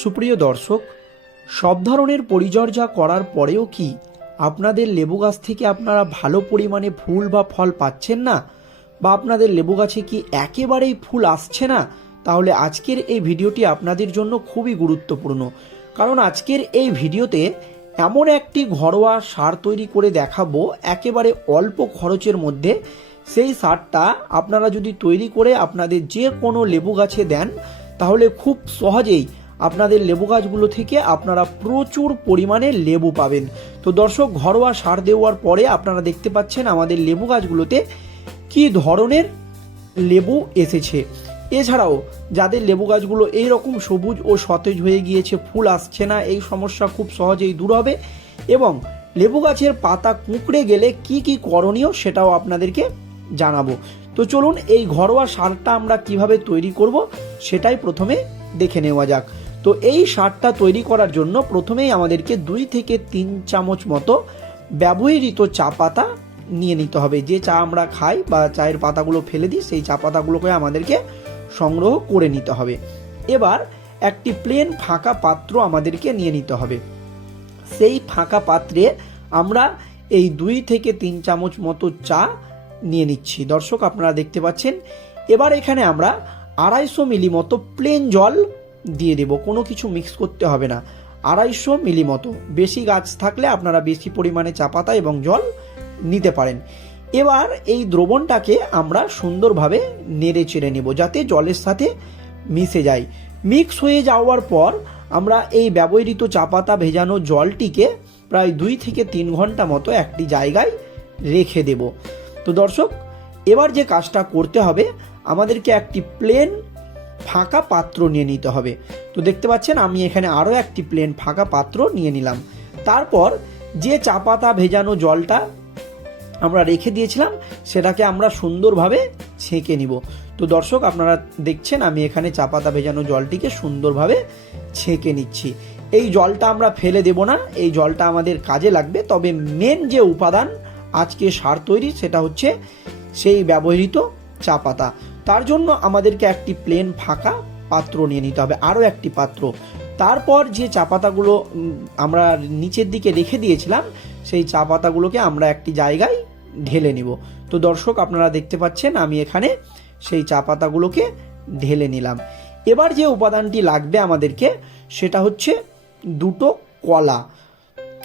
সুপ্রিয় দর্শক, সব ধরনের পরিচর্যা করার পরেও কি আপনাদের লেবু গাছ থেকে আপনারা ভালো পরিমাণে ফুল বা ফল পাচ্ছেন না? বা আপনাদের লেবু গাছে কি একেবারেই ফুল আসছে না? তাহলে আজকের এই ভিডিওটি আপনাদের জন্য খুবই গুরুত্বপূর্ণ। কারণ আজকের এই ভিডিওতে এমন একটি ঘরোয়া সার তৈরি করে দেখাবো, একেবারে অল্প খরচের মধ্যে। সেই সারটা আপনারা যদি তৈরি করে আপনাদের যে কোনো লেবু গাছে দেন, তাহলে খুব সহজেই আপনাদের লেবু গাছগুলো থেকে আপনারা প্রচুর পরিমাণে লেবু পাবেন। তো দর্শক, ঘরোয়া সার দেওয়ার পরে আপনারা দেখতে পাচ্ছেন আমাদের লেবু গাছগুলোতে কি ধরনের লেবু এসেছে। এছাড়াও, যাদের লেবু গাছগুলো এই রকম সবুজ ও সতেজ হয়ে গিয়েছে, ফুল আসছে না, এই সমস্যা খুব সহজেই দূর হবে এবং লেবু গাছের পাতা কুঁকড়ে গেলে কি কি করণীয় সেটাও আপনাদেরকে জানাব। তো চলুন, এই ঘরোয়া সারটা আমরা কীভাবে তৈরি করব সেটাই প্রথমে দেখে নেওয়া যাক। তো এই সারটা তৈরি করার জন্য প্রথমেই আমাদেরকে দুই থেকে তিন চামচ মতো ব্যবহৃত চা পাতা নিয়ে নিতে হবে। যে চা আমরা খাই বা চায়ের পাতাগুলো ফেলে দিই, সেই চা পাতাগুলোকে আমাদেরকে সংগ্রহ করে নিতে হবে। এবার একটি প্লেন ফাঁকা পাত্র আমাদেরকে নিয়ে নিতে হবে। সেই ফাঁকা পাত্রে আমরা এই দুই থেকে তিন চামচ মতো চা নিয়ে নিচ্ছি। দর্শক, আপনারা দেখতে পাচ্ছেন। এবার এখানে আমরা আড়াইশো মিলি মতো প্লেন জল দিয়ে দেব, কোনো কিছু মিক্স করতে হবে না। আড়াইশো মিলি মতো। বেশি গাছ থাকলে আপনারা বেশি পরিমাণে চা পাতা এবং জল নিতে পারেন। এবার এই দ্রবণটাকে আমরা সুন্দরভাবে নেড়ে চেড়ে নেব, যাতে জলের সাথে মিশে যায়। মিক্স হয়ে যাওয়ার পর আমরা এই ব্যবহৃত চা পাতা ভেজানো জলটিকে প্রায় দুই থেকে তিন ঘণ্টা মতো একটি জায়গায় রেখে দেব। তো দর্শক, এবার যে কাজটা করতে হবে, আমাদেরকে একটি প্লেন ফাঁকা পাত্র নিয়ে নিতে হবে। তো দেখতে পাচ্ছেন, আমি এখানে আরও একটি প্লেন ফাঁকা পাত্র নিয়ে নিলাম। তারপর যে চা পাতা ভেজানো জলটা আমরা রেখে দিয়েছিলাম, সেটাকে আমরা সুন্দরভাবে ছেঁকে নিব। তো দর্শক, আপনারা দেখছেন, আমি এখানে চা পাতা ভেজানো জলটিকে সুন্দরভাবে ছেঁকে নিচ্ছি। এই জলটা আমরা ফেলে দেব না, এই জলটা আমাদের কাজে লাগবে। তবে মেন যে উপাদান আজকে সার তৈরি, সেটা হচ্ছে সেই ব্যবহৃত চা পাতা। তার জন্য আমাদেরকে একটি প্লেন ফাঁকা পাত্র নিয়ে নিতে হবে, আরও একটি পাত্র। তারপর যে চা পাতাগুলো আমরা নিচের দিকে রেখে দিয়েছিলাম, সেই চা পাতাগুলোকে আমরা একটি জায়গায় ঢেলে নিব। তো দর্শক, আপনারা দেখতে পাচ্ছেন, আমি এখানে সেই চা পাতাগুলোকে ঢেলে নিলাম। এবার যে উপাদানটি লাগবে আমাদেরকে, সেটা হচ্ছে দুটো কলা।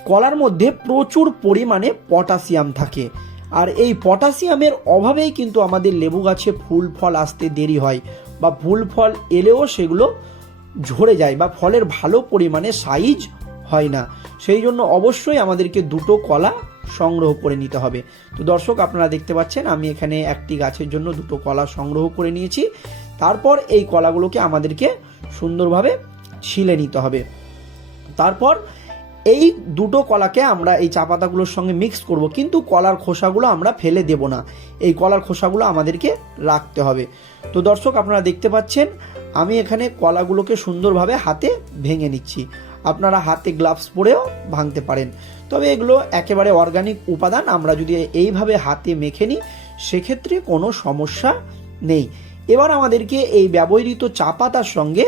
কলার মধ্যে প্রচুর পরিমাণে পটাশিয়াম থাকে। আর এই পটাশিয়ামের অভাবেই কিন্তু আমাদের লেবু গাছে ফুল, ফল আসতে দেরি হয় বা ফুল, ফল এলেও সেগুলো ঝরে যায় বা ফলের ভালো পরিমাণে সাইজ হয় না। সেই জন্য অবশ্যই আমাদেরকে দুটো কলা সংগ্রহ করে নিতে হবে। তো দর্শক, আপনারা দেখতে পাচ্ছেন আমি এখানে একটি গাছের জন্য দুটো কলা সংগ্রহ করে নিয়েছি। তারপর এই কলাগুলোকে আমাদেরকে সুন্দরভাবে ছিলে নিতে হবে। তারপর এই দুটো কলাকে আমরা এই চা পাতাগুলোর সঙ্গে মিক্স করব, কিন্তু কলার খোসাগুলো আমরা ফেলে দেব না। এই কলার খোসাগুলো আমাদেরকে রাখতে হবে। তো দর্শক, আপনারা দেখতে পাচ্ছেন, আমি এখানে কলাগুলোকে সুন্দরভাবে হাতে ভেঙে নিচ্ছি। আপনারা হাতে গ্লাভস পরেও ভাঙতে পারেন। তবে এগুলো একেবারে অর্গানিক উপাদান, আমরা যদি এইভাবে হাতে মেখে নিই, সেক্ষেত্রে কোনো সমস্যা নেই। এবার আমাদেরকে এই ব্যবহৃত চা পাতার সঙ্গে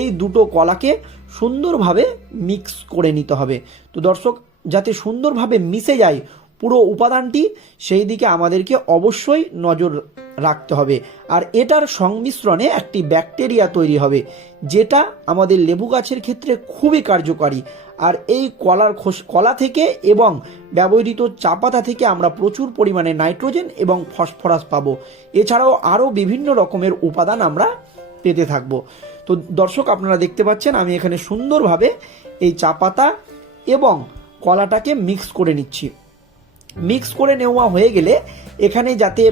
এই দুটো কলাকে সুন্দরভাবে মিক্স করে নিতে হবে। তো দর্শক, যাতে সুন্দরভাবে মিশে যায় পুরো উপাদানটি, সেই দিকে আমাদেরকে অবশ্যই নজর রাখতে হবে। আর এটার সংমিশ্রণে একটি ব্যাকটেরিয়া তৈরি হবে, যেটা আমাদের লেবু গাছের ক্ষেত্রে খুবই কার্যকারী। আর এই কলার খোস, কলা থেকে এবং ব্যবহৃত চা পাতা থেকে আমরা প্রচুর পরিমাণে নাইট্রোজেন এবং ফসফরাস পাবো। এছাড়াও আরও বিভিন্ন রকমের উপাদান আমরা পেতে থাকব। তো দর্শক, আপনারা দেখতে পাচ্ছেন, আমি এখানে সুন্দরভাবে এই চা পাতা এবং কলাটাকে মিক্স করে নিচ্ছি। মিক্স করে নেওয়া হয়ে গেলে এখানে যাতে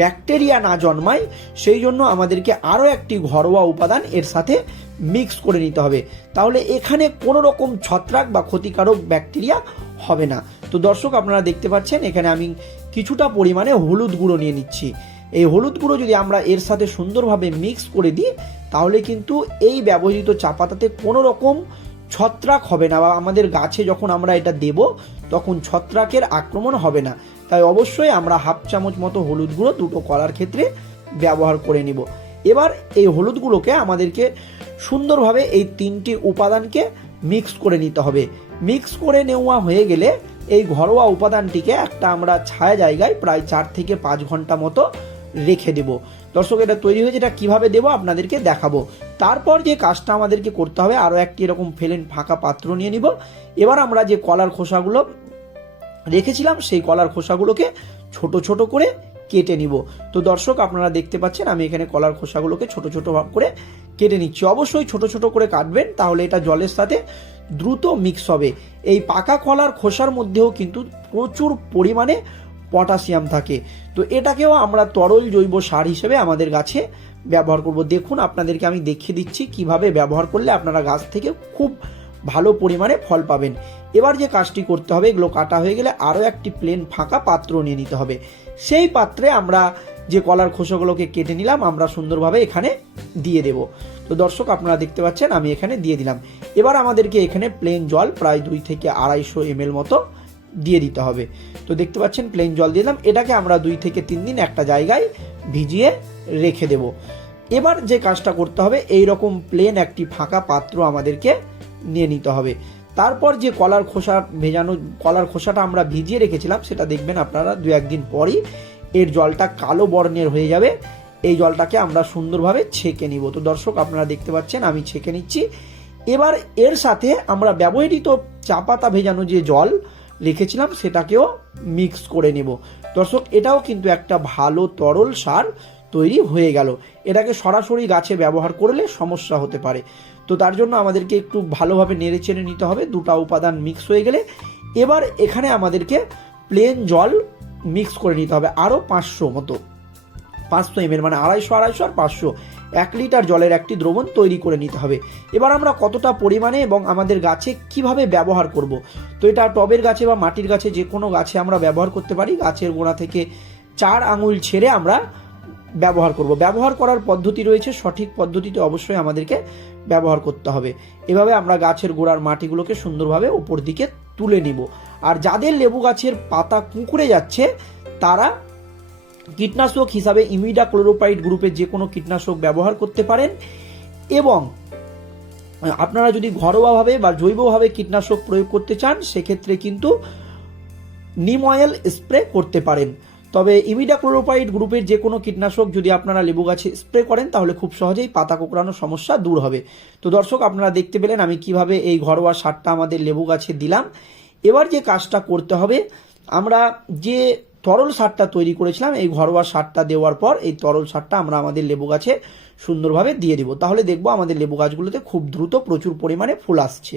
ব্যাকটেরিয়া না জন্মায়, সেই জন্য আমাদেরকে আরও একটি ঘরোয়া উপাদান এর সাথে মিক্স করে নিতে হবে। তাহলে এখানে কোনো রকম ছত্রাক বা ক্ষতিকারক ব্যাকটেরিয়া হবে না। তো দর্শক, আপনারা দেখতে পাচ্ছেন, এখানে আমি কিছুটা পরিমাণে হলুদ গুঁড়ো নিয়ে নিচ্ছি। এই হলুদ গুঁড়ো যদি আমরা এর সাথে সুন্দরভাবে মিক্স করে দিই তাহলে কিন্তু এই ব্যবহৃত চা পাতাতে কোনো রকম ছত্রাক হবে না বা আমাদের গাছে যখন আমরা এটা দেব, তখন ছত্রাকের আক্রমণ হবে না। তাই অবশ্যই আমরা হাফ চামচ মতো হলুদ গুঁড়ো দুটো কলার ক্ষেত্রে ব্যবহার করে নিব। এবার এই হলুদগুলোকে আমাদেরকে সুন্দরভাবে এই তিনটি উপাদানকে মিক্স করে নিতে হবে। মিক্স করে নেওয়া হয়ে গেলে এই ঘরোয়া উপাদানটিকে একটা আমরা ছায়া জায়গায় প্রায় চার থেকে পাঁচ ঘণ্টা মতো রেখে দেব। দর্শক, এটা তৈরি হয়েছে, এটা কীভাবে দেবো আপনাদেরকে দেখাবো। তারপর যে কাজটা আমাদেরকে করতে হবে, আরও একটি এরকম ফেলেন ফাঁকা পাত্র নিয়ে নিব। এবার আমরা যে কলার খোসাগুলো রেখেছিলাম, সেই কলার খোসাগুলোকে ছোট ছোট করে কেটে নিব। তো দর্শক, আপনারা দেখতে পাচ্ছেন, আমি এখানে কলার খোসাগুলোকে ছোট ছোট ভাগ করে কেটে নিচ্ছি। অবশ্যই ছোট ছোট করে কাটবেন, তাহলে এটা জলের সাথে দ্রুত মিক্স হবে। এই পাকা কলার খোসার মধ্যেও কিন্তু প্রচুর পরিমাণে পটাশিয়াম থাকে। তো এটাকেও আমরা তরল জৈব সার হিসেবে আমাদের গাছে ব্যবহার করব। দেখুন, আপনাদেরকে আমি দেখিয়ে দিচ্ছি কীভাবে ব্যবহার করলে আপনারা গাছ থেকে খুব ভালো পরিমাণে ফল পাবেন। এবার যে কাজটি করতে হবে, এগুলো কাটা হয়ে গেলে আরও একটি প্লেন ফাঁকা পাত্র নিয়ে নিতে হবে। সেই পাত্রে আমরা যে কলার খোসাগুলোকে কেটে নিলাম, আমরা সুন্দরভাবে এখানে দিয়ে দেব। তো দর্শক, আপনারা দেখতে পাচ্ছেন, আমি এখানে দিয়ে দিলাম। এবার আমাদেরকে এখানে প্লেন জল প্রায় দুই থেকে আড়াইশো এমএল মতো দিয়ে দিতে হবে। তো দেখতে পাচ্ছেন প্লেন জল দিলাম। এটাকে আমরা দুই থেকে তিন দিন একটা জায়গায় ভিজিয়ে রেখে দেব। এবার যে কাজটা করতে হবে এই রকম প্লেন একটি ফাঁকা পাত্র আমাদেরকে নিয়ে নিতে হবে। তারপর যে কলার খোসা ভেজানো, কলার খোসাটা আমরা ভিজিয়ে রেখেছিলাম, সেটা দেখবেন আপনারা দু একদিন পরই এর জলটা কালো বর্ণের হয়ে যাবে। এই জলটাকে আমরা সুন্দরভাবে ছেঁকে নিব। তো দর্শক, আপনারা দেখতে পাচ্ছেন, আমি ছেঁকে নিচ্ছি। এবার এর সাথে আমরা ব্যবহৃত চা পাতা ভেজানো যে জল রেখেছিলাম সেটাকেও মিক্স করে নেব। দর্শক, এটাও কিন্তু একটা ভালো তরল সার তৈরি হয়ে গেল। এটাকে সরাসরি গাছে ব্যবহার করলে সমস্যা হতে পারে। তো তার জন্য আমাদেরকে একটু ভালোভাবে নেড়ে চেড়ে নিতে হবে, দুটা উপাদান মিক্স হয়ে গেলে। এবার এখানে আমাদেরকে প্লেন জল মিক্স করে নিতে হবে, আরও পাঁচশো মতো। পাঁচশো এমএল মানে আড়াইশো আড়াইশো আর পাঁচশো। এক লিটার জলের একটি দ্রবণ তৈরি করে নিতে হবে। এবার আমরা কতটা পরিমাণে এবং আমাদের গাছে কীভাবে ব্যবহার করব? তো এটা টবের গাছে বা মাটির গাছে যে কোনো গাছে আমরা ব্যবহার করতে পারি। গাছের গোড়া থেকে চার আঙুল ছেড়ে আমরা ব্যবহার করব। ব্যবহার করার পদ্ধতি রয়েছে। সঠিক পদ্ধতিতে অবশ্যই আমাদেরকে ব্যবহার করতে হবে। এভাবে আমরা গাছের গোড়ার মাটিগুলোকে সুন্দরভাবে ওপর দিকে তুলে নিব। আর যাদের লেবু গাছের পাতা কুঁকড়ে যাচ্ছে, তারা কীটনাশক হিসাবে ইমিডা ক্লোরোপাইড গ্রুপের যে কোনো কীটনাশক ব্যবহার করতে পারেন এবং আপনারা যদি ঘরোয়াভাবে বা জৈবভাবে কীটনাশক প্রয়োগ করতে চান, সেক্ষেত্রে কিন্তু নিম অয়েল স্প্রে করতে পারেন। তবে ইমিডা ক্লোরোপাইড গ্রুপের যে কোনো কীটনাশক যদি আপনারা লেবু গাছে স্প্রে করেন, তাহলে খুব সহজেই পাতা কোঁকড়ানোর সমস্যা দূর হবে। তো দর্শক, আপনারা দেখতে পেলেন আমি কীভাবে এই ঘরোয়া সারটা আমাদের লেবু গাছে দিলাম। এবার যে কাজটা করতে হবে, আমরা যে তরল সারটা তৈরি করেছিলাম। এই ঘরোয়া সারটা দেওয়ার পর এই তরল সারটা আমরা আমাদের লেবু গাছে সুন্দরভাবে দিয়ে দিব। তাহলে দেখব আমাদের লেবু গাছগুলোতে খুব দ্রুত প্রচুর পরিমাণে ফুল আসছে।